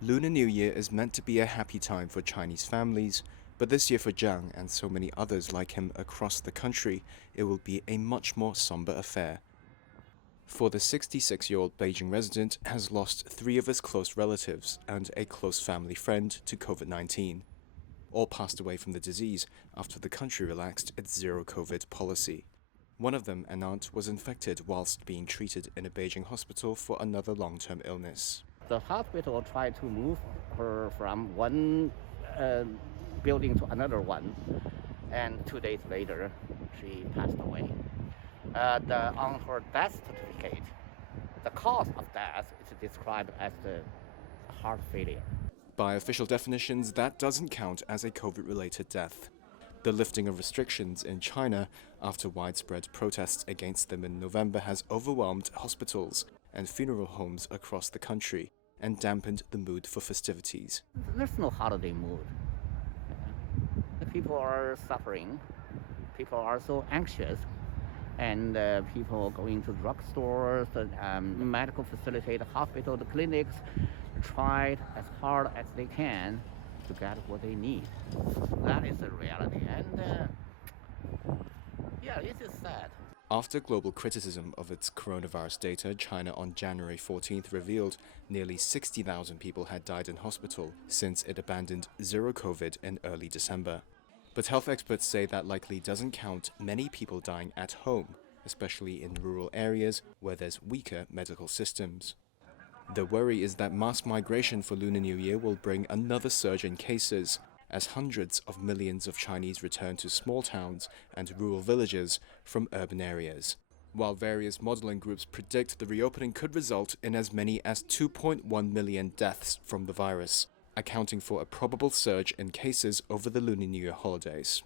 Lunar New Year is meant to be a happy time for Chinese families, but this year for Jiang and so many others like him across the country, it will be a much more somber affair. For the 66-year-old Beijing resident has lost 3 of his close relatives and a close family friend to COVID-19. All passed away from the disease after the country relaxed its zero-COVID policy. One of them, an aunt, was infected whilst being treated in a Beijing hospital for another long-term illness. The hospital tried to move her from one building to another one, and 2 days later, she passed away. On her death certificate, the cause of death is described as the heart failure. By official definitions, that doesn't count as a COVID-related death. The lifting of restrictions in China after widespread protests against them in November has overwhelmed hospitals and funeral homes across the country and dampened the mood for festivities. There's no holiday mood. People are suffering. People are so anxious. And people going to drugstores, medical facilities, hospitals, clinics, tried as hard as they can to get what they need. That is the reality. And it is sad. After global criticism of its coronavirus data, China on January 14th revealed nearly 60,000 people had died in hospital since it abandoned zero COVID in early December. But health experts say that likely doesn't count many people dying at home, especially in rural areas where there's weaker medical systems. The worry is that mass migration for Lunar New Year will bring another surge in cases, as hundreds of millions of Chinese return to small towns and rural villages from urban areas. While various modeling groups predict the reopening could result in as many as 2.1 million deaths from the virus, accounting for a probable surge in cases over the Lunar New Year holidays.